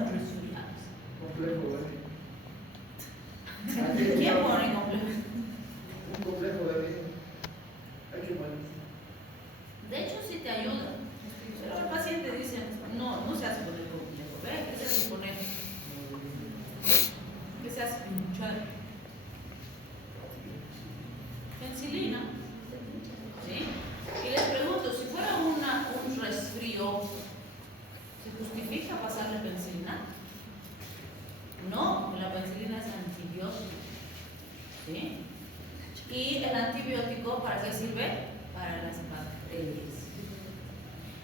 resfriados. Complejo, ¿eh? ¿Quién pone complejo? Un complejo de vida. Hay que ponerse. De hecho, sí te ayuda. Pero el paciente dice, no, no se hace poner complejo. ¿Ve? ¿Qué se hace poner? ¿Qué se hace pinchar? Penicilina. ¿Sí? Y les pregunto, si fuera un resfrío, ¿se justifica pasarle penicilina? No, la penicilina es antibiótico. ¿Sí? ¿Y el antibiótico para qué sirve? Para las bacterias.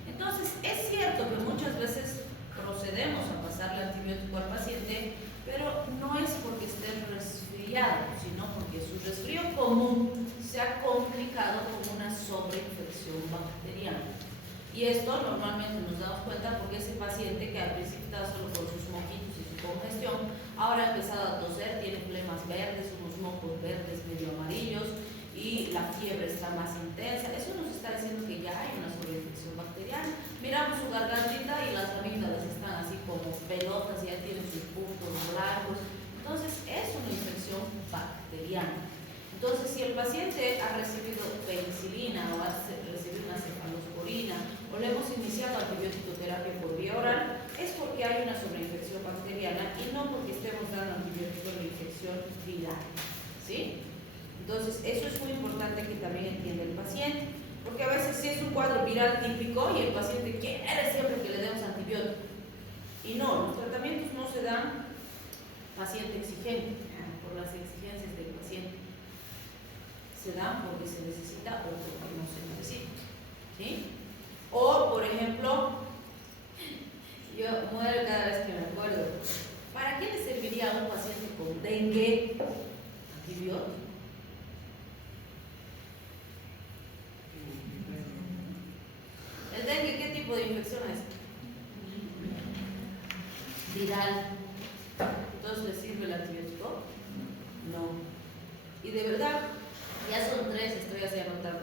Entonces, es cierto que muchas veces procedemos a pasarle antibiótico al paciente, pero no es porque esté resfriado, sino porque su resfrío común se ha complicado con una sobreinfección bacteriana. Y esto normalmente nos damos cuenta porque ese paciente que al principio estaba solo con sus moquitos y su congestión, ahora ha empezado a toser, tiene flemas verdes, unos mocos verdes medio amarillos y la fiebre está más intensa. Eso nos está diciendo que ya hay una sobreinfección bacteriana. Miramos su gargantita y las amígdalas están así como pelotas, ya tienen sus puntos blancos. Entonces es una infección bacteriana. Entonces, si el paciente ha recibido penicilina o ha recibido una cefalosporina o le hemos iniciado antibiótico terapia por vía oral, es porque hay una sobreinfección bacteriana y no porque estemos dando antibiótico en la infección viral. ¿Sí? Entonces, eso es muy importante que también entienda el paciente, porque a veces sí es un cuadro viral típico y el paciente quiere siempre que le demos antibiótico. Y no, los tratamientos no se dan paciente exigente, por las exigencias del paciente. Se dan porque se necesita o porque no se necesita. ¿Sí? O, por ejemplo, yo muero cada vez que me acuerdo, ¿para qué le serviría a un paciente con dengue antibiótico? ¿El dengue qué tipo de infección es? Viral. ¿Entonces le sirve el antibiótico? No. Y de verdad, ya son 3, estoy así anotando.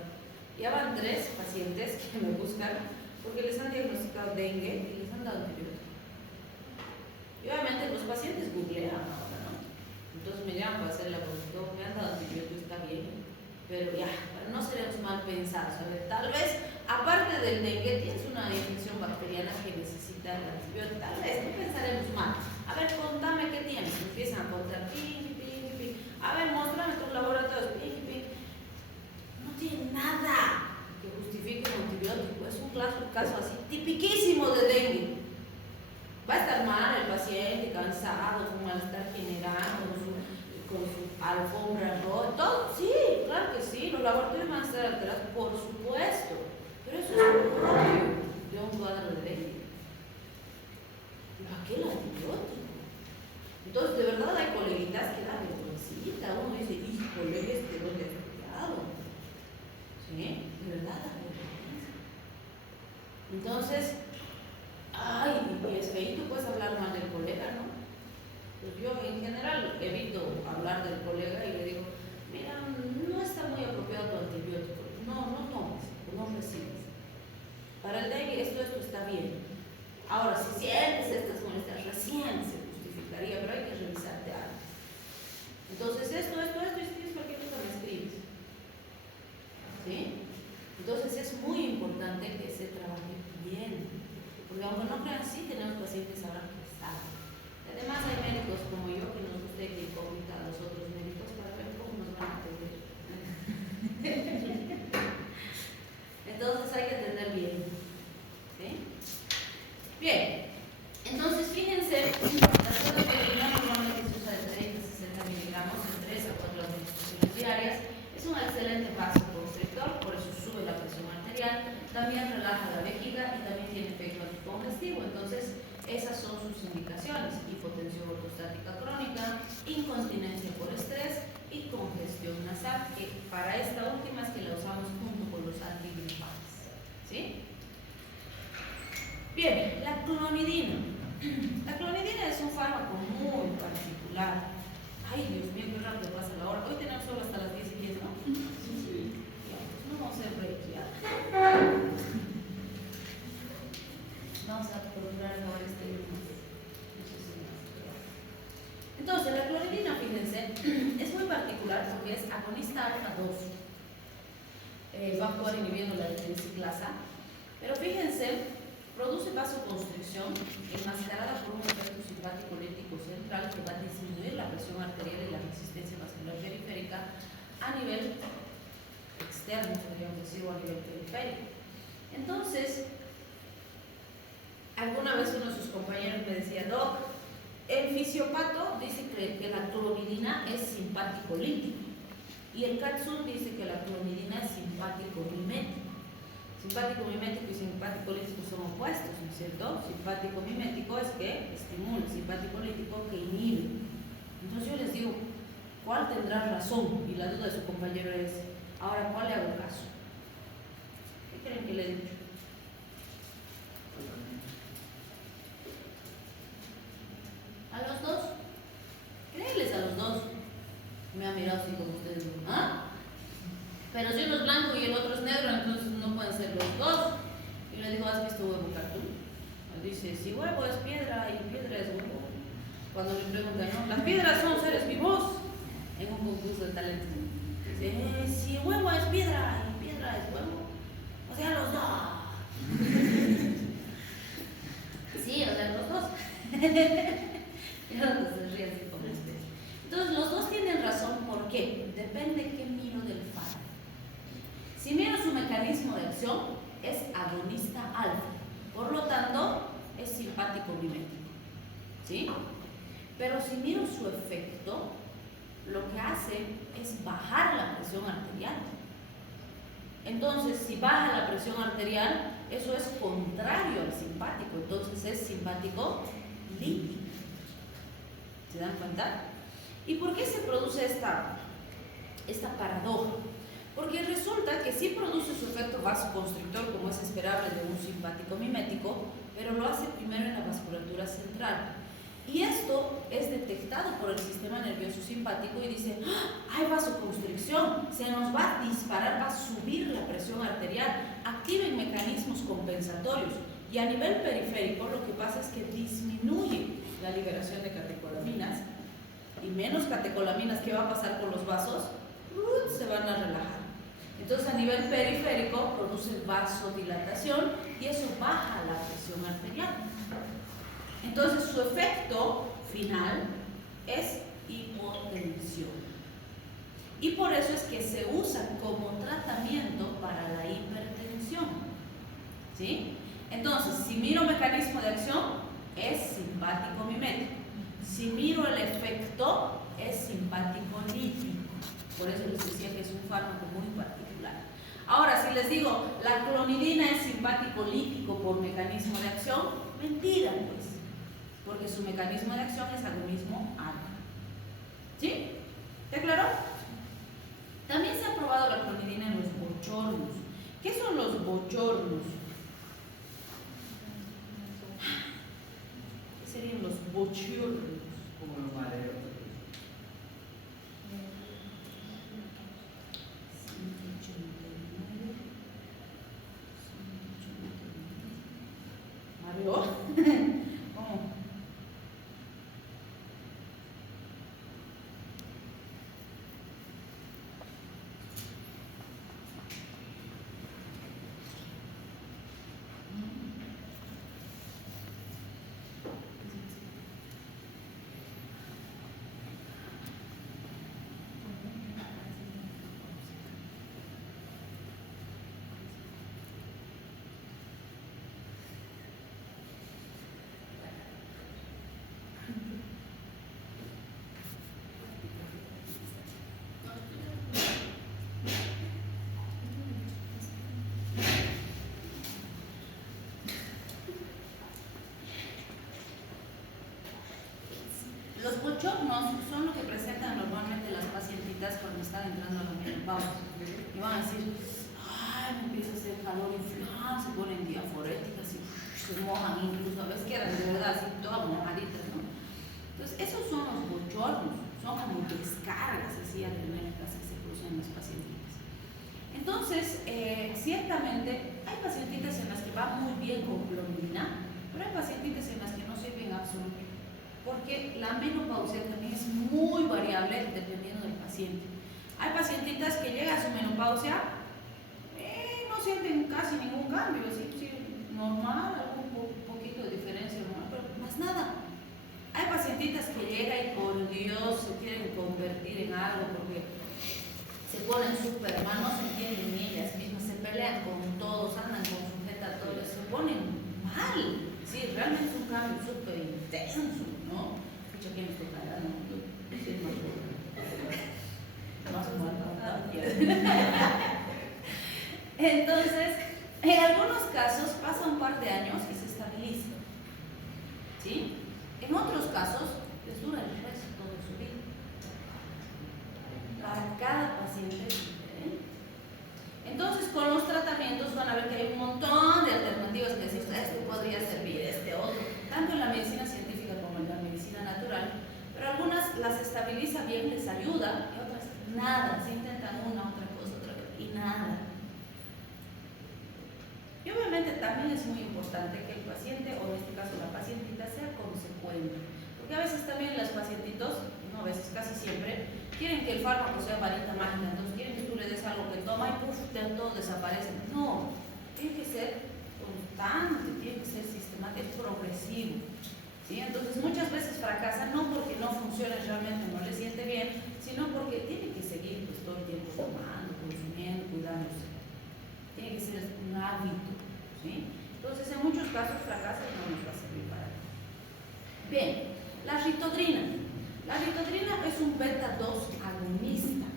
Ya van 3 pacientes que me buscan porque les han diagnosticado dengue y les han dado antibiótico. Y obviamente los pacientes googlean ahora, ¿no? Entonces me llaman para hacer la consulta, me han dado antibiótico, está bien, pero ya, no seremos mal pensados. A ver, tal vez, aparte del dengue, tienes una infección bacteriana que necesita el antibiótico. Tal vez, no pensaremos mal. A ver, contame qué tienes. Empiezan a contar, ping, ping, ping. A ver, muéstrame tus laboratorios, ping, ping. No tiene nada que justifique un antibiótico. Es un caso así, tipiquísimo de dengue. Va a estar mal el paciente, cansado, con malestar general, con su alfombra roja, todo, sí, claro que sí, los laboratorios van a estar alterados, por supuesto, pero eso es propio de un cuadro de dengue. ¿Para qué el antibiótico? Entonces, de verdad hay coleguitas que dan vergüencita, uno dice, híjole, ¿dónde he estudiado? ¿Sí? De verdad da vergüenza. Entonces, ay, y es feíto pues hablar mal del colega, ¿no? Pues yo en general evito hablar del colega y le digo, mira, no está muy apropiado tu antibiótico, no tomes, no recibes. Para el dengue esto está bien. Ahora, si sientes estas molestias, recién se justificaría, pero hay que revisarte antes. Entonces, esto, y si tienes cualquier cosa me escribes. ¿Sí? Entonces es muy importante que se trabaje bien. Porque aunque no crean, sí tenemos pacientes ahora pesados. Además hay médicos como yo que nos gusta ir incógnita a los otros médicos para ver cómo nos van a atender. Entonces hay que atender bien. ¿Sí? Bien. Entonces fíjense, la sodoterapia normalmente se usa de 30 a 60 miligramos en 3 a 4 administraciones diarias. Es un excelente vasoconstrictor, por eso sube la presión arterial, también relaja la vejiga y también tiene efecto anticongestivo. Entonces, esas son sus indicaciones: hipotensión ortostática crónica, incontinencia por estrés y congestión nasal, que para esta última es que la usamos junto con los antigripales. ¿Sí? Bien, la clonidina. La clonidina es un fármaco muy particular. Ay, Dios mío, qué rápido pasa la hora. Hoy tenemos solo hasta las 10:10, ¿no? Sí. Ya, pues no vamos a hacer break ya. Vamos a procurar acabar este lunes. alfa, que es agonista alfa 2. Va a actuar inhibiendo la adherenciclasa, pero fíjense, produce vasoconstricción enmascarada por un efecto simpático-lético central que va a disminuir la presión arterial y la resistencia vascular periférica a nivel externo, podríamos decir, o a nivel periférico. Entonces, alguna vez uno de sus compañeros me decía, Doc, el fisiopato dice que la clonidina es simpático-lítico y el Katsun dice que la clonidina es simpático-mimético. Simpático-mimético y simpático-lítico son opuestos, ¿no es cierto? Simpático-mimético es que estimula, simpático-lítico que inhibe. Entonces yo les digo, ¿cuál tendrá razón? Y la duda de su compañero es, ahora, ¿cuál le hago caso? ¿Qué creen que le he dicho? ¿A los dos? Créeles a los dos. Me ha mirado así como ustedes, ¿ah? Pero si uno es blanco y el otro es negro, entonces no pueden ser los dos. Y le digo, ¿has visto huevo cartoon? Dice, si huevo es piedra y piedra es huevo. Cuando le preguntan, ¿no? Las piedras son seres vivos. En un concurso de talentos. Dice, si huevo es piedra y piedra es huevo. O sea, los dos. Sí, o sea, los dos. Y el otro se ríe así como ustedes. Entonces, los dos tienen razón. ¿Por qué? Depende de qué miro del fármaco. Si miro su mecanismo de acción, es agonista alfa. Por lo tanto, es simpático mimético. ¿Sí? Pero si miro su efecto, lo que hace es bajar la presión arterial. Entonces, si baja la presión arterial, eso es contrario al simpático. Entonces, es simpático lítico. ¿Se dan cuenta? ¿Y por qué se produce esta paradoja? Porque resulta que sí produce su efecto vasoconstrictor, como es esperable de un simpático mimético, pero lo hace primero en la vasculatura central. Y esto es detectado por el sistema nervioso simpático y dice, ¡ah! Hay vasoconstricción, se nos va a disparar, va a subir la presión arterial, activen mecanismos compensatorios. Y a nivel periférico lo que pasa es que disminuye la liberación de catecolaminas y menos catecolaminas. ¿Qué va a pasar con los vasos? Se van a relajar. Entonces a nivel periférico produce vasodilatación y eso baja la presión arterial. Entonces su efecto final es hipotensión. Y por eso es que se usa como tratamiento para la hipertensión. ¿Sí? Entonces, si miro mecanismo de acción, es simpático mimético. Si miro el efecto, es simpático lítico. Por eso les decía que es un fármaco muy particular. Ahora, si les digo, la clonidina es simpático lítico por mecanismo de acción, mentira, pues. Porque su mecanismo de acción es agonismo alfa. ¿Sí? ¿Te aclaró? También se ha probado la clonidina en los bochornos. ¿Qué son los bochornos? ¿Qué serían los bochornos? Como los mareos. ¿Mareo? ¿Cómo? Los bochornos son lo que presentan normalmente las pacientitas cuando están entrando a la menopausia. Y van a decir, ay, me empieza a hacer calor inflamado, se ponen diaforéticas y se mojan, incluso a veces quedan de verdad así todas mojaditas, ¿no? Entonces, esos son los bochornos, son como descargas así adrenérgicas que se producen en las pacientitas. Entonces, ciertamente hay pacientitas en las que va muy bien con clonidina, pero hay pacientitas en las que no sirven en absoluto. Porque la menopausia también es muy variable dependiendo del paciente. Hay pacientitas que llegan a su menopausia, no sienten casi ningún cambio, sí, normal, algún poquito de diferencia, normal, pero más nada. Hay pacientitas que llegan y por Dios se quieren convertir en algo porque se ponen súper mal, no se entienden ni ellas mismas, se pelean con todos, andan con sujetatorios, se ponen mal. Sí, realmente es un cambio súper intenso, ¿no? Escucha, ¿quién estoy callando? Sí, entonces, en algunos casos pasa un par de años y se estabiliza, ¿sí? En otros casos les dura el resto de su vida. Para cada paciente es diferente. Entonces, con los tratamientos van a ver que hay un montón de alternativas que decir, este podría servir, este otro, tanto en la medicina científica como en la medicina natural, pero algunas las estabiliza bien, les ayuda, y otras nada, se intentan una, otra cosa, otra vez, y nada. Y obviamente también es muy importante que el paciente, o en este caso la pacientita, sea consecuente, porque a veces también los pacientitos, no a veces, casi siempre, quieren que el fármaco sea varita mágica, entonces quieren que tú le des algo que toma y puff, todo desaparece. No, tiene que ser constante, tiene que ser sistemático, progresivo. ¿Sí? Entonces muchas veces fracasan no porque no funcione realmente, no le siente bien, sino porque tiene que seguir pues, todo el tiempo tomando, consumiendo, cuidándose. Tiene que ser un hábito. ¿Sí? Entonces en muchos casos fracasa y no nos va a servir para nada. Bien, la ritodrina. La ritodrina es un beta-2 agonista.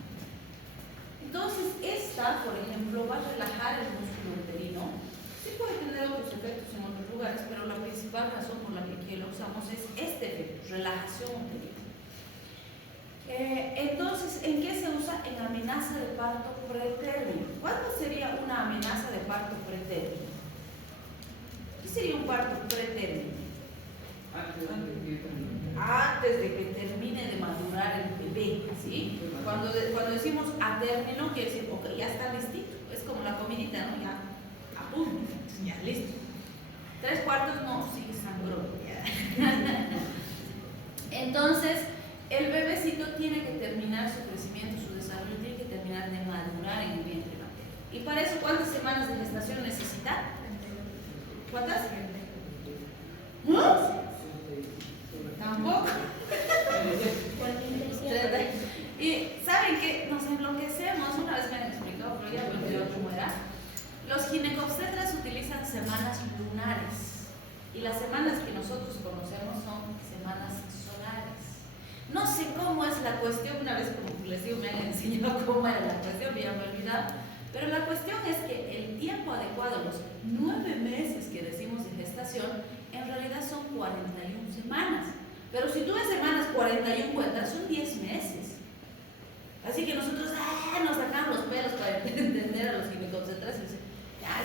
Entonces esta, por ejemplo, va a relajar el músculo uterino. Sí puede tener otros efectos en otros lugares, pero la principal razón por la que aquí lo usamos es este efecto, relajación uterina. Entonces, ¿en qué se usa? En amenaza de parto pretérmino. ¿Cuándo sería una amenaza de parto pretérmino? ¿Qué sería un parto pretérmino? Antes de que termine de madurar el bebé, ¿sí? Cuando decimos a término, quiere decir, ok, ya está listito. Es como la comidita, ¿no? Ya a punto, ya listo. 3/4 no, sigue sangrón. Entonces, el bebecito tiene que terminar su crecimiento, su desarrollo, tiene que terminar de madurar en el vientre materno. ¿Y para eso cuántas semanas de gestación necesita? ¿Cuántas? ¿No? Tampoco. Y ¿saben qué? Nos enloquecemos. Una vez me han explicado, pero ya me olvidó cómo era. Los ginecobstetras utilizan semanas lunares y las semanas que nosotros conocemos son semanas solares. No sé cómo es la cuestión, una vez como les digo me han enseñado cómo era la cuestión, ya me he olvidado, pero la cuestión es que el tiempo adecuado, los 9 meses que decimos de gestación, en realidad son 41 semanas. Pero si tú en semanas 41 cuentas, son 10 meses. Así que nosotros nos sacamos los pelos para entender a los ginecobstetras y dicen,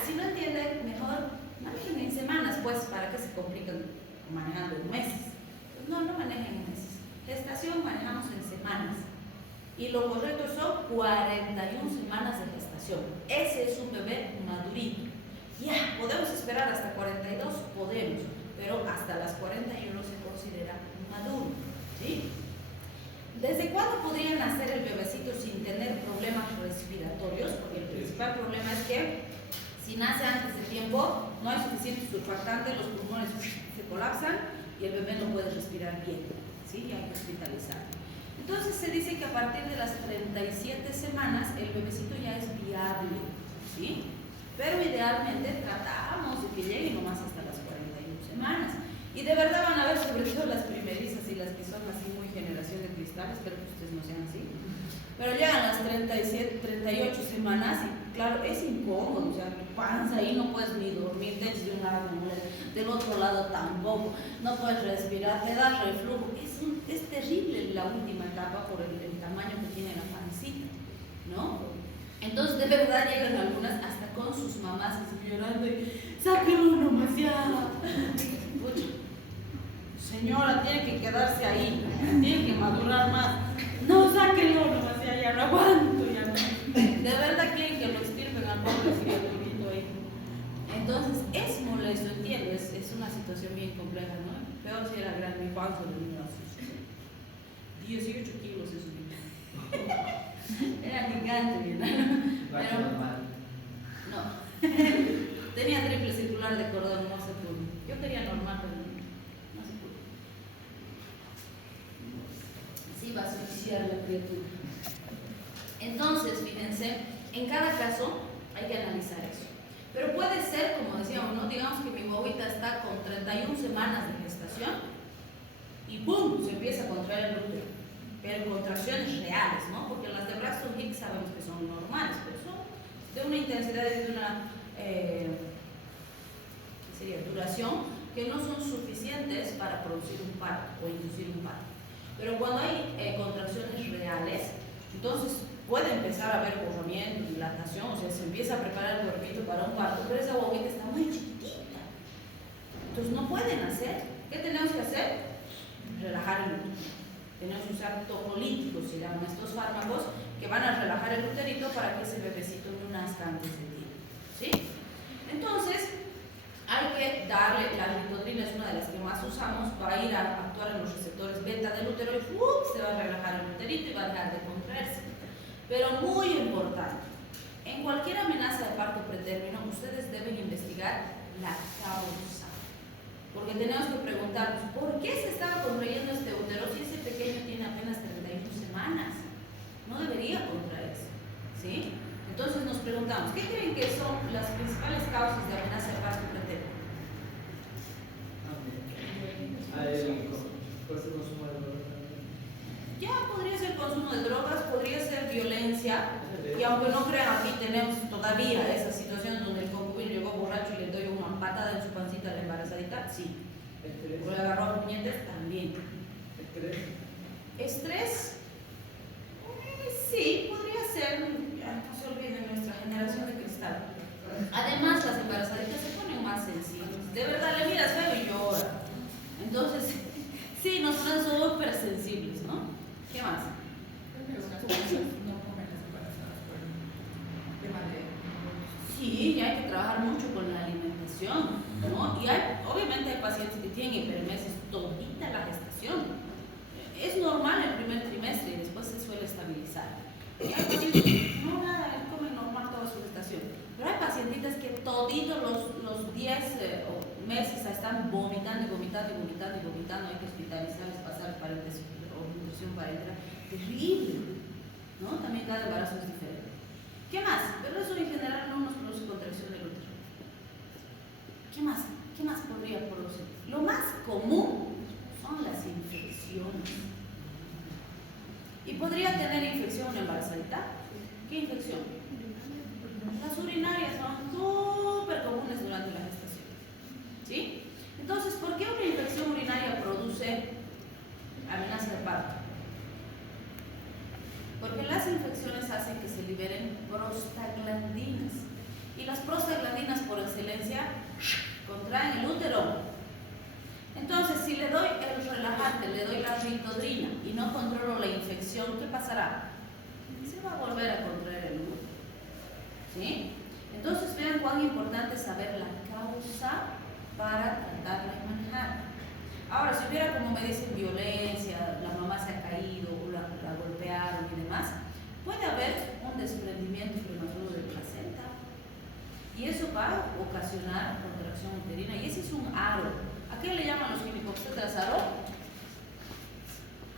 si no entienden, mejor manejen en semanas, pues, para que se complican manejando en meses. Pues no manejen en meses. Gestación manejamos en semanas. Y lo correcto son 41 semanas de gestación. Ese es un bebé madurito. Ya, ¿podemos esperar hasta 42? Podemos, pero hasta las 41 se considera maduro. ¿Sí? ¿Desde cuándo podría nacer el bebecito sin tener problemas respiratorios? Porque el principal problema es que si nace antes de tiempo, no hay suficiente surfactante, los pulmones se colapsan y el bebé no puede respirar bien, ¿sí? Y hay que hospitalizarlo. Entonces se dice que a partir de las 37 semanas el bebecito ya es viable, ¿sí? Pero idealmente tratamos de que llegue nomás hasta las 41 semanas. Y de verdad van a ver sobre todo las primerizas y las que son así muy generación de cristal, espero que ustedes no sean así. Pero llegan las 37, 38 semanas y claro, es incómodo, o sea, tu panza ahí no puedes ni dormir, de un lado, del otro lado tampoco, no puedes respirar, te da reflujo, es terrible la última etapa por el tamaño que tiene la pancita, ¿no? Entonces de verdad llegan algunas hasta con sus mamás llorando y sáquenlo nomás ya. Señora, tiene que quedarse ahí, tiene que madurar más. No, sáquenlo nomás ya no aguanto, ya no. De verdad quieren que lo extirpen al pobre criaturito ahí. Entonces es molesto, entiendo, es una situación bien compleja, ¿no? Peor si era grande, mi panza de niño así. 18 kilos es un niño. Era gigante mi enano. Racho Pero, normal. no. Tenía triple circular de cordón, no se pudo. Yo quería normal, pero no se pudo. Sí va a asfixiar la criatura. Entonces, fíjense, en cada caso hay que analizar eso. Pero puede ser, como decíamos, ¿no? Digamos que mi guaguita está con 31 semanas de gestación y ¡pum! Se empieza a contraer el útero. Pero en contracciones reales, ¿no? Porque las de Braxton Hicks sabemos que son normales, pero son de una intensidad y de una ¿qué sería? Duración que no son suficientes para producir un parto o inducir un parto. Pero cuando hay contracciones reales, entonces puede empezar a haber borramiento, dilatación, o sea, se empieza a preparar el cuerpito para un parto, pero esa guaguita está muy chiquitita. Entonces no pueden hacer. ¿Qué tenemos que hacer? Relajar el útero. Tenemos que usar tocolíticos, se llaman estos fármacos, que van a relajar el uterito para que ese bebecito no nazca antes de tiempo. ¿Sí? Entonces, hay que darle, la ritodrina es una de las que más usamos, va a ir a actuar en los receptores beta del útero y se va a relajar el uterito y va a dejar de contraerse. Pero muy importante, en cualquier amenaza de parto pretérmino, ustedes deben investigar la causa. Porque tenemos que preguntarnos, ¿por qué se estaba contrayendo este útero si ese pequeño tiene apenas 31 semanas? No debería contraerse, ¿sí? Entonces nos preguntamos, ¿qué creen que son las principales causas de amenaza de parto pretérmino? ¿Cuál es el consumo de drogas? Ya podría ser consumo de drogas, podría ser violencia, y aunque no crean, aquí tenemos todavía esa situación donde el concubino llegó borracho y le doy una patada en su pancita a la embarazadita, sí. Estrés. O le agarró a puñetes, también. Estrés. Estrés, sí, podría ser, no se olviden, nuestra generación de cristal. Además, las embarazaditas se ponen más sensibles. De verdad, le miras feo y llora. Entonces, sí, nos ponen súper sensibles, ¿no? ¿Qué más? No comen las embarazadas por el tema de... Sí, y hay que trabajar mucho con la alimentación, ¿no? Y obviamente hay pacientes que tienen hipermesis todita la gestación. Es normal el primer trimestre y después se suele estabilizar. Y hay pacientes que no nada, comen normal toda su gestación. Pero hay pacientitas que toditos los 10 meses están vomitando y vomitando y vomitando y vomitando. Hay que hospitalizarles, pasar paréntesis o nutrición parenteral. Terrible, ¿no? También cada embarazo es diferente. ¿Qué más? Pero eso en general no nos produce contracción del útero. ¿Qué más? ¿Qué más podría producir? Lo más común son las infecciones. ¿Y podría tener infección una embarazadita? ¿Qué infección? Las urinarias son súper comunes durante la gestación. ¿Sí? Entonces, ¿por qué una infección urinaria produce amenaza de parto? Porque las infecciones hacen que se liberen prostaglandinas. Y las prostaglandinas, por excelencia, contraen el útero. Entonces, si le doy el relajante, le doy la ritodrina y no controlo la infección, ¿qué pasará? Se va a volver a contraer el útero. ¿Sí? Entonces, vean cuán importante es saber la causa para tratarla y manejar. Ahora, si hubiera, como me dicen, violencia, la mamá se ha caído o la golpearon y demás, puede haber un desprendimiento prematuro de placenta. Y eso va a ocasionar contracción uterina. Y ese es un aro. ¿A qué le llaman los ginecobstetras aro?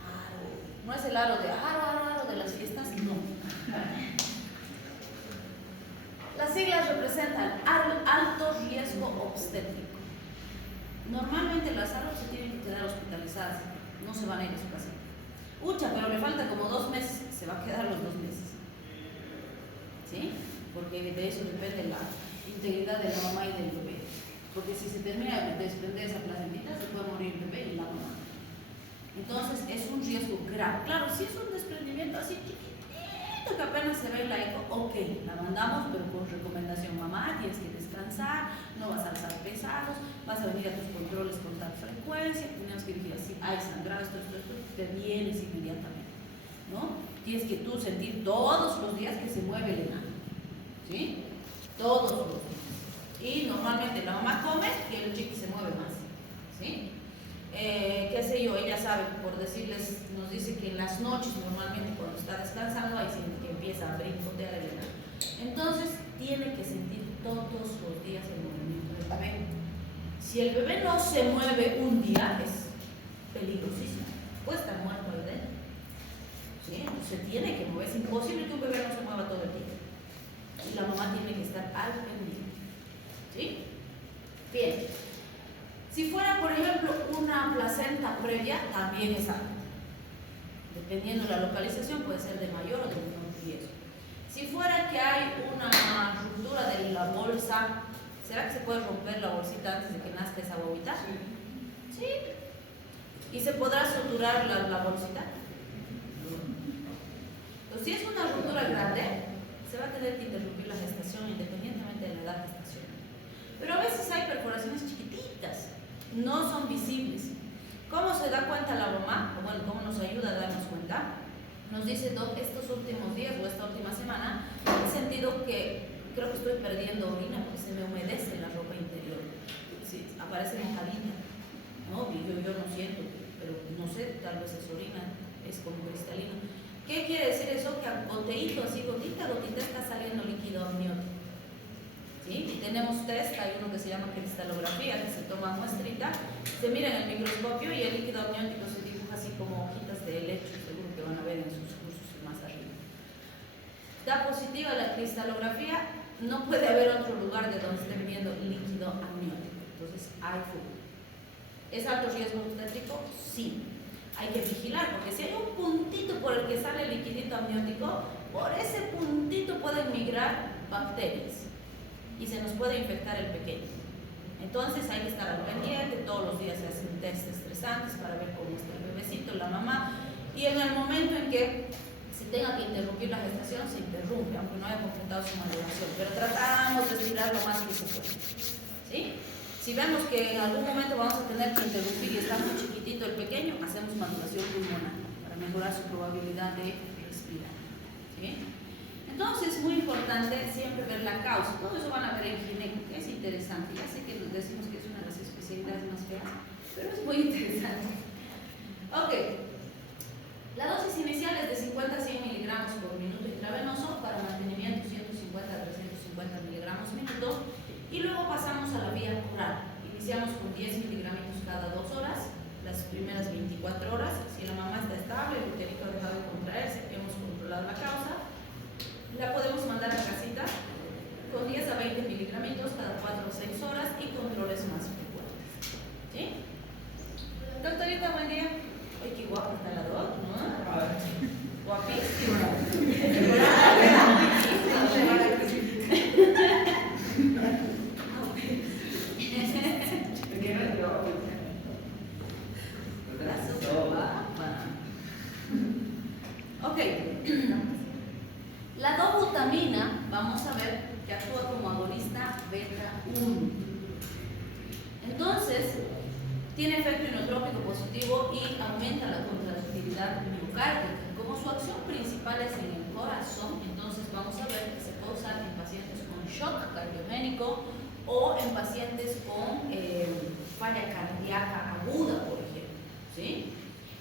Aro. No es el aro de aro de las fiestas, no. Las siglas representan alto riesgo obstétrico. Normalmente las aros se tienen que quedar hospitalizadas, no se van a ir a su casa. Ucha, pero le falta como 2 meses, se va a quedar los 2 meses. ¿Sí? Porque de eso depende la integridad de la mamá y del bebé. Porque si se termina de desprender esa placentita, se puede morir el bebé y la mamá. Entonces es un riesgo grave. Claro, si es un desprendimiento así chiquitito que apenas se ve en la eco, ok, la mandamos, pero con recomendación, mamá, tienes que descansar, no vas a alzar pesados, vas a venir a tus controles con tal frecuencia, tenemos que decir así, hay sangrado, esto, te vienes inmediatamente, ¿no? Tienes que tú sentir todos los días que se mueve el enano, ¿sí? Todos los días. Y normalmente la mamá come y el chiqui se mueve más, ¿sí? Qué sé yo, ella sabe sabe, por decirles, nos dice que en las noches normalmente cuando está descansando ahí siente que empieza a brincotear el enano. Entonces tiene que sentir todos los días el movimiento del bebé. Si el bebé no se mueve un día es peligrosísimo, puede estar muerto ahí dentro. ¿Sí? Entonces se tiene que mover, es imposible que un bebé no se mueva todo el día. Y la mamá tiene que estar al pendiente. ¿Sí? Bien. Si fuera, por ejemplo, una placenta previa, también es algo. Dependiendo de la localización, puede ser de mayor o de menor riesgo. Si fuera que hay una ruptura de la bolsa, ¿será que se puede romper la bolsita antes de que nazca esa bobita? Sí. ¿Y se podrá suturar la bolsita? Entonces, si es una ruptura grande, se va a tener que interrumpir la gestación independientemente de la edad gestacional. Pero a veces hay perforaciones chiquititas, no son visibles. ¿Cómo se da cuenta la mamá? O bueno, ¿cómo nos ayuda a darnos cuenta? Nos dice, Doc, estos últimos días o esta última semana he sentido que creo que estoy perdiendo orina porque se me humedece la ropa interior. Sí, aparece mojadita, ¿no? Y yo no siento, pero no sé, tal vez es orina, es como cristalino. ¿Qué quiere decir eso? Que a goteíto, así gotita, gotita está saliendo líquido amniótico. ¿Sí? Y tenemos test, hay uno que se llama cristalografía, que se toma muestrita, se mira en el microscopio y el líquido amniótico se dibuja así como hojitas de helecho, seguro que van a ver en sus cursos más arriba. Da positiva la cristalografía, no puede haber otro lugar de donde estén viendo líquido amniótico, entonces hay flujo. ¿Es alto riesgo obstétrico? Sí. Hay que vigilar, porque si hay un puntito por el que sale el liquidito amniótico, por ese puntito pueden migrar bacterias y se nos puede infectar el pequeño. Entonces hay que estar al pendiente, todos los días se hacen test estresantes para ver cómo está el bebecito, la mamá, y en el momento en que se tenga que interrumpir la gestación, se interrumpe, aunque no haya completado su maduración, pero tratamos de estirar lo más que se puede. ¿Sí? Si vemos que en algún momento vamos a tener que interrumpir y está muy chiquitito el pequeño, hacemos maduración pulmonar para mejorar su probabilidad de respirar. ¿Sí? Entonces, muy importante siempre ver la causa. Todo eso van a ver en gineco, que es interesante. Ya sé que nos decimos que es una de las especialidades más feas, pero es muy interesante. Ok. La dosis inicial es de 50 a 100 miligramos por minuto intravenoso para mantenimiento 150 a 350 miligramos minuto. Y luego pasamos a la vía oral. Iniciamos con 10 miligramitos cada 2 horas, las primeras 24 horas. Si la mamá está estable, el uterito ha dejado de contraerse, hemos controlado la causa, la podemos mandar a casita con 10 a 20 miligramitos cada 4 o 6 horas y controles más frecuentes. ¿Sí? Doctorita, buen día. Ay, qué guapa está la doc, ¿no? Guapísima. Ok, la dobutamina, vamos a ver que actúa como agonista beta 1. Entonces, tiene efecto inotrópico positivo y aumenta la contractilidad miocárdica. Como su acción principal es en el corazón, entonces vamos a ver que se puede usar en pacientes con shock cardiogénico o en pacientes con falla cardíaca aguda, por ejemplo. ¿Sí?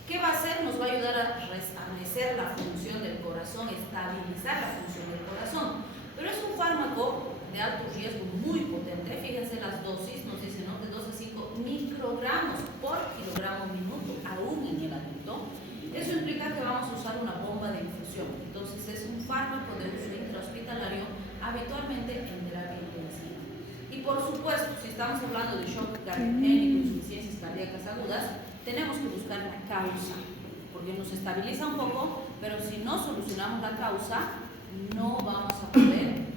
¿Qué va a hacer? Nos va a ayudar a restablecer la función del corazón, estabilizar la función del corazón. Pero es un fármaco de alto riesgo muy potente. Fíjense las dosis, nos dicen, ¿no? De 2 a 5 microgramos por kilogramo minuto, aún en el adulto. Eso implica que vamos a usar una bomba de infusión. Entonces es un fármaco de uso intrahospitalario, habitualmente en terapia intensiva. Y por supuesto, si estamos hablando de shock cardiogénico, insuficiencias cardíacas agudas, tenemos que buscar la causa, porque nos estabiliza un poco, pero si no solucionamos la causa, no vamos a poder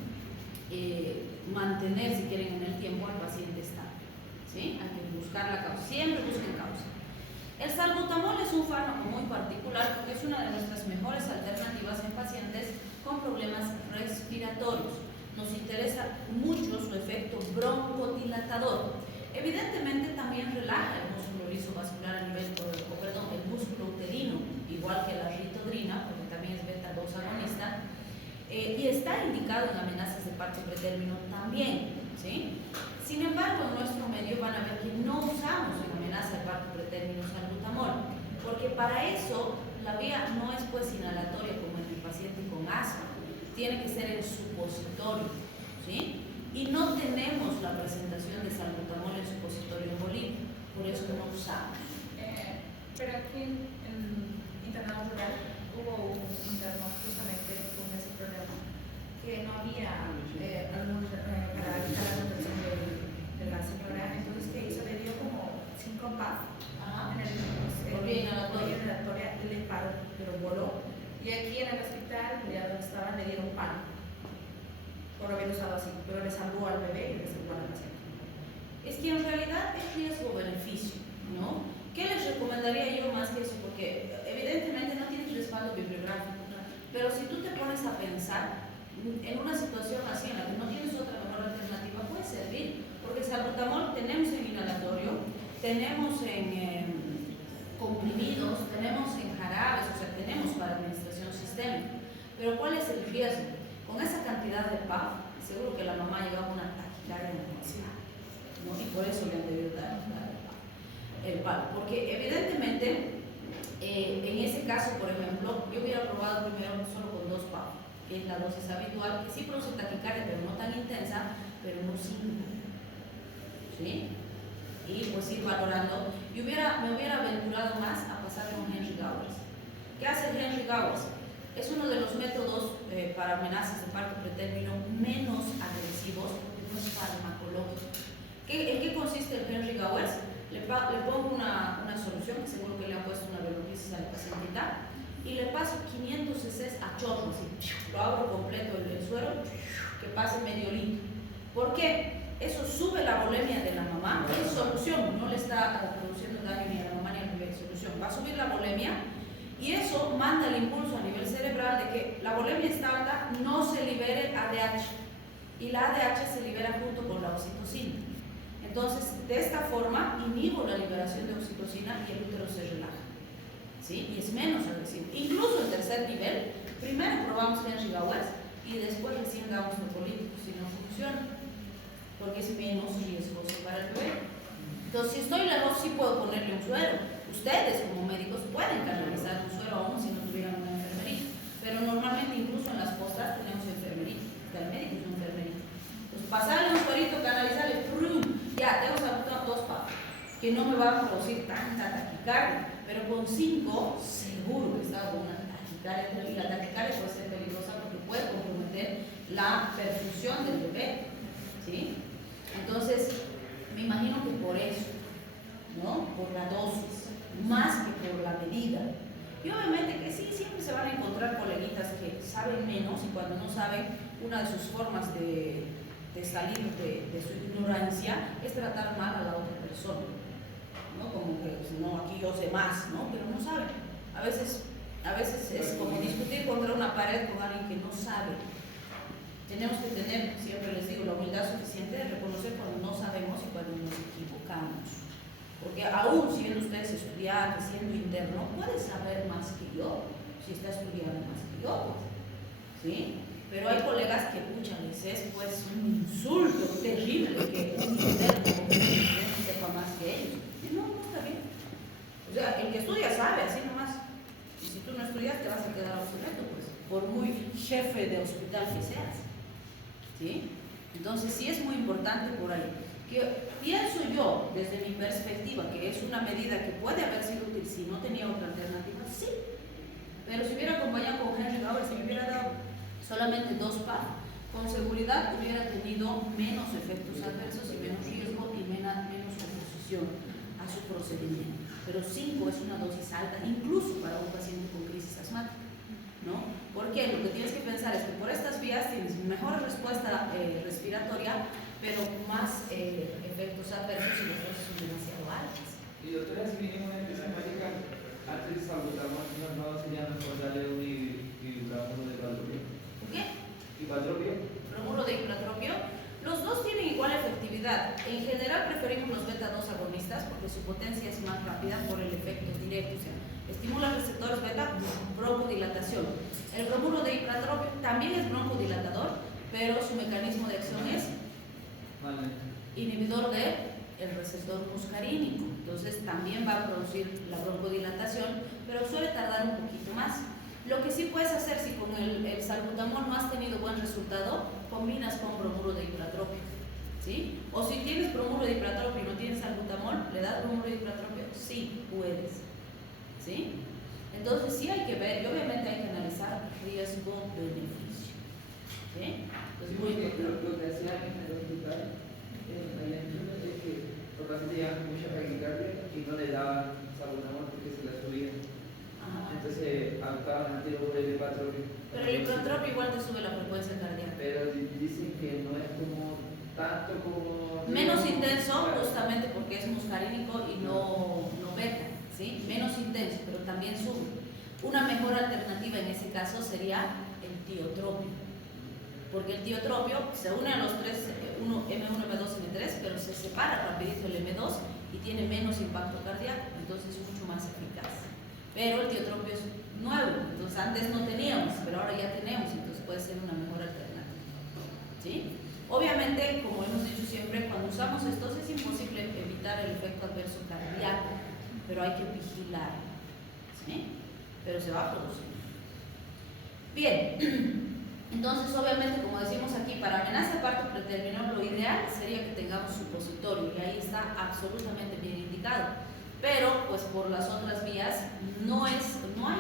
mantener, si quieren, en el tiempo al paciente estable. ¿Sí? Hay que buscar la causa, siempre busquen causa. El salbutamol es un fármaco muy particular porque es una de nuestras mejores alternativas en pacientes con problemas respiratorios. Nos interesa mucho su efecto broncodilatador. Evidentemente también relaja el músculo liso vascular a nivel, el músculo uterino, igual que la ritodrina, porque también es beta 2 agonista, y está indicado en amenazas de parto pretérmino también. ¿Sí? Sin embargo, en nuestro medio van a ver que no usamos en amenaza de parto pretérmino salbutamol. ¿Por Porque para eso la vía no es pues inhalatoria como en el paciente con asma, tiene que ser en supositorio, ¿sí? Y no tenemos la presentación de salbutamol en supositorio en Bolivia, por eso no usamos. Pero aquí en internado rural hubo un interno justamente con ese problema, que no había para evitar la nutrición de la señora. Entonces, ¿qué hizo? Le dio como 5 PAF en el vía inhalatoria y le paró, pero voló. Y aquí en el hospital, ya donde estaban, le dieron pan por haber usado así, pero le salvó al bebé y le salvó al paciente. Es que en realidad es riesgo-beneficio, ¿no? ¿Qué les recomendaría yo más que eso? Porque evidentemente no tienes respaldo bibliográfico, ¿no? Pero si tú te pones a pensar en una situación así en la que no tienes otra mejor alternativa, puede servir, porque salbutamol tenemos en inhalatorio, tenemos en comprimidos, tenemos en jarabes, o sea, tenemos para administración sistémica. Pero ¿cuál es el riesgo? Con esa cantidad de PAF, seguro que la mamá llegaba a una taquicardia demasiada, ¿no? Y por eso le han debido dar el PAF. Porque evidentemente, en ese caso, por ejemplo, yo hubiera probado primero solo con 2 PAF, que es la dosis habitual, que sí produce taquicardia, pero no tan intensa, pero no 5. ¿Sí? Y pues ir valorando. Y me hubiera aventurado más a pasarle un Henry Gowers. ¿Qué hace el Henry Gowers? Es uno de los métodos para amenazas de parto pretérmino menos agresivos, porque no es farmacológico. ¿En qué consiste el Henry Gowers? Le pongo una solución, que seguro que le han puesto una velocrisis a la pacientita, y le paso 500 cc a chorro, así, lo abro completo el suero, que pase medio litro. ¿Por qué? Eso sube la volemia de la mamá, es solución, no le está produciendo daño ni a la mamá ni al bebé, solución. Va a subir la volemia y eso manda el impulso a nivel cerebral de que la volemia está alta, no se libere ADH y la ADH se libera junto con la oxitocina. Entonces, de esta forma, inhibo la liberación de oxitocina y el útero se relaja, ¿sí? Y es menos agresivo. Incluso en tercer nivel, primero probamos Henry Gowers y después recién damos trofolíticos si no funciona, porque es menos riesgoso para el bebé. Entonces, si estoy lejos, sí puedo ponerle un suero. Ustedes, como médicos, pueden canalizar un suero aún si no tuvieran una enfermería. Pero normalmente, incluso en las postas, tenemos enfermería. Está el médico y un enfermería. Entonces, pasarle un suerito, canalizarle, ¡prum! Ya, tengo salbutamol 2 PAF, que no me va a producir tanta taquicardia. Pero con 5, seguro que está con una taquicardia. Y la taquicardia puede ser peligrosa porque puede comprometer la perfusión del bebé, ¿sí? Entonces, me imagino que por eso, ¿no? Por la dosis, más que por la medida. Y obviamente que sí, siempre se van a encontrar coleguitas que saben menos y cuando no saben, una de sus formas de salir de su ignorancia es tratar mal a la otra persona, ¿no? Como que, no, aquí yo sé más, ¿no? Pero no saben. A veces es como discutir contra una pared con alguien que no sabe. Tenemos que tener, siempre les digo, la humildad suficiente de reconocer cuando no sabemos y cuando nos equivocamos. Porque aún siendo ustedes estudiantes, siendo interno, puede saber más que yo, si está estudiando más que yo, ¿sí? Pero hay colegas que, pucha, les es pues un insulto terrible que un interno como un estudiante sepa más que ellos. Y no está bien. O sea, el que estudia sabe, así nomás. Y si tú no estudias, te vas a quedar obsoleto, pues, por muy jefe de hospital que seas. ¿Sí? Entonces sí es muy importante por ahí. Que pienso yo, desde mi perspectiva, que es una medida que puede haber sido útil si no tenía otra alternativa, sí. Pero si hubiera acompañado con Henry Gowers, si me hubiera dado solamente 2 PAF, con seguridad hubiera tenido menos efectos adversos y menos riesgo y menos oposición a su procedimiento. Pero 5 es una dosis alta, incluso para un paciente con crisis asmática, ¿no? Porque lo que tienes que pensar es que por estas vías tienes mejor respuesta respiratoria, pero más efectos adversos y los dosis son demasiado altas. Y doctora, si vinimos en esa mágica, antes de salbutamol, no sería mejor darle un ibuprofeno de ipratropio. ¿Qué? ¿Ipratropio? Bromuro de ipratropio. Los dos tienen igual efectividad. En general preferimos los beta-2 agonistas porque su potencia es más rápida por el efecto directo. O sea, estimula receptores beta, broncodilatación. El bromuro de ipratropio también es broncodilatador, pero su mecanismo de acción es inhibidor del receptor muscarínico. Entonces también va a producir la broncodilatación, pero suele tardar un poquito más. Lo que sí puedes hacer, si con el salbutamol no has tenido buen resultado, combinas con bromuro de hipratropio, ¿sí? O si tienes bromuro de hipratropio y no tienes salbutamol, ¿le das bromuro de hipratropio? Sí, puedes, ¿sí? Entonces sí hay que ver, y obviamente hay que analizar riesgo-beneficio, ¿sí? Entonces, lo que hacían en el hospital, allá en Chile, es que los pacientes llevaban mucha taquicardia y no le daban salbutamol porque se la subían. Entonces, adoptaban el tiro por el hipratropio. Pero el hipratropio igual te sube la frecuencia cardíaca. Pero dicen que no es como tanto como... Menos intenso, justamente porque es muscarínico y no beta, ¿sí? Menos intenso, pero también sube. Una mejor alternativa en ese caso sería el tiotropio, porque el tiotropio se une a los tres, M1, M2, M3, pero se separa rapidito el M2 y tiene menos impacto cardíaco, entonces es mucho más eficaz. Pero el tiotropio es nuevo, entonces antes no teníamos, pero ahora ya tenemos, entonces puede ser una mejor alternativa, ¿sí? Obviamente, como hemos dicho siempre, cuando usamos estos es imposible evitar el efecto adverso cardíaco, pero hay que vigilar, ¿sí? Pero se va a producir. Bien, entonces obviamente, como decimos aquí, para amenaza de parto preterminal lo ideal sería que tengamos supositorio, y ahí está absolutamente bien indicado. Pero pues por las otras vías no hay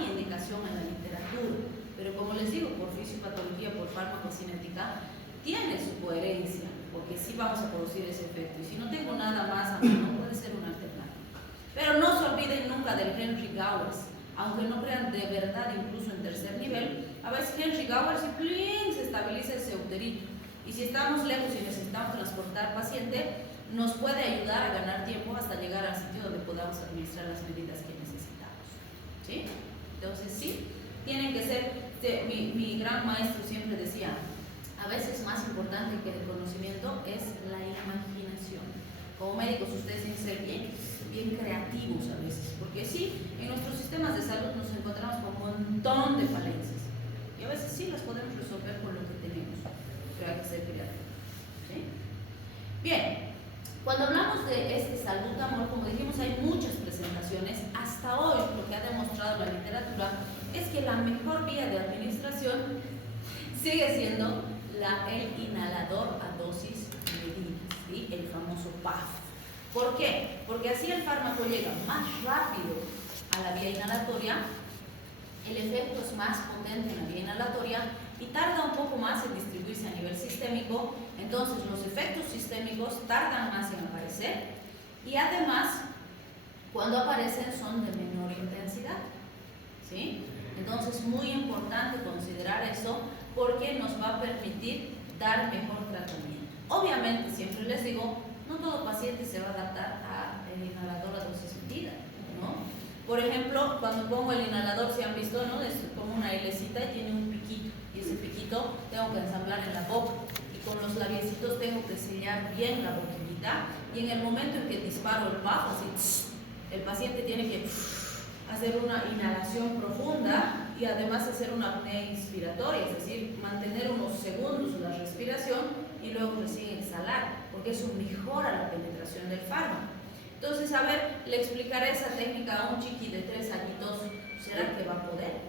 indicación en la literatura, pero como les digo, por fisiopatología, por farmacocinética, tiene su coherencia, porque sí vamos a producir ese efecto, y si no tengo nada más, no puede ser una alternativa. Pero no se olviden nunca del Henry Gowers, aunque no crean de verdad, incluso en tercer nivel, a veces Henry Gowers y ¡plin!, se estabiliza ese uterito, y si estamos lejos y necesitamos transportar paciente, nos puede ayudar a ganar tiempo hasta llegar al sitio donde podamos administrar las medidas que necesitamos, ¿sí? Entonces sí, tienen que ser, mi gran maestro siempre decía, a veces más importante que el conocimiento es la imaginación. Como médicos ustedes tienen que ser bien creativos a veces, porque sí, en nuestros sistemas de salud nos encontramos con un montón de falencias, y a veces sí las podemos resolver con lo que tenemos, pero hay que ser creativos, ¿sí? Bien. Cuando hablamos de este salbutamol, como dijimos, hay muchas presentaciones. Hasta hoy lo que ha demostrado la literatura es que la mejor vía de administración sigue siendo el inhalador a dosis medidas, ¿sí? El famoso PAF. ¿Por qué? Porque así el fármaco llega más rápido a la vía inhalatoria, el efecto es más potente en la vía inhalatoria y tarda un poco más en distribuirse a nivel sistémico. Entonces los efectos sistémicos tardan más en aparecer y además cuando aparecen son de menor intensidad, ¿sí? Entonces muy importante considerar eso porque nos va a permitir dar mejor tratamiento. Obviamente siempre les digo, no todo paciente se va a adaptar al inhalador a dosis medida, ¿no? Por ejemplo, cuando pongo el inhalador, si han visto, ¿no? Es como una L-cita y tiene un piquito, y ese piquito tengo que ensamblar en la boca, y con los labiecitos tengo que sellar bien la boquillita, y en el momento en que disparo el puff, así, el paciente tiene que hacer una inhalación profunda y además hacer una apnea inspiratoria, es decir, mantener unos segundos la respiración y luego recién exhalar, porque eso mejora la penetración del fármaco. Entonces, a ver, le explicaré esa técnica a un chiqui de 3 añitos. ¿Será que va a poder?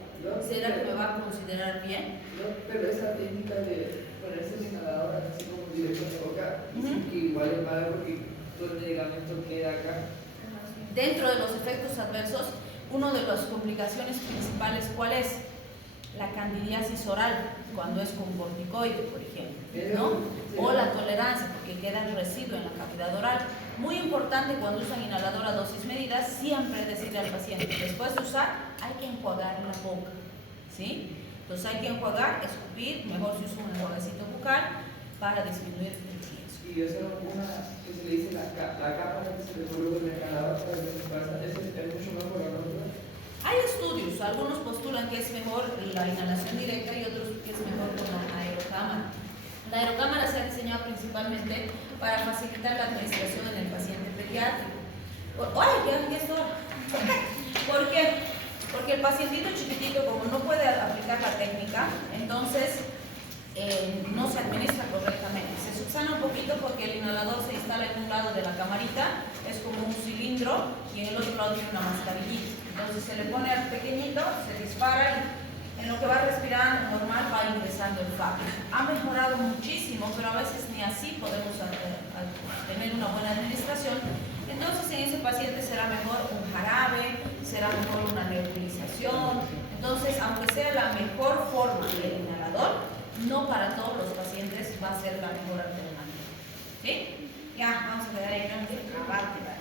¿Será que me va a considerar bien? No, pero esa técnica de ponerse el inhalador así como directo en la boca, que igual es malo porque todo el medicamento queda acá. Dentro de los efectos adversos, una de las complicaciones principales, ¿cuál es? La candidiasis oral, cuando es con corticoide, por ejemplo, ¿no? O la tolerancia, porque queda el residuo en la cavidad oral. Muy importante cuando usan inhalador a dosis medidas, siempre decirle al paciente, después de usar, hay que enjuagar la boca, ¿sí? Entonces hay que enjuagar, escupir, mejor si usa un enjuagacito bucal para disminuir el riesgo. Y eso es una que se le dice la capa que se le coloca en el inhalador para que se pasa, es mucho mejor a la otra. Hay estudios, algunos postulan que es mejor la inhalación directa y otros que es mejor con la aerocámara. La aerocámara se ha diseñado principalmente para facilitar la administración en el paciente pediátrico. ¡Ay, ya estoy! ¿Por qué? Porque el pacientito chiquitito, como no puede aplicar la técnica, entonces no se administra correctamente. Se subsana un poquito porque el inhalador se instala en un lado de la camarita, es como un cilindro, y en el otro lado tiene una mascarillita. Entonces se le pone al pequeñito, se dispara y en lo que va respirando normal va ingresando el FAP. Ha mejorado muchísimo, pero a veces ni así podemos tener una buena administración. Entonces en ese paciente será mejor un jarabe, será mejor una nebulización. Entonces, aunque sea la mejor forma del inhalador, no para todos los pacientes va a ser la mejor alternativa. ¿Sí? Ya, vamos a quedar ahí, aparte.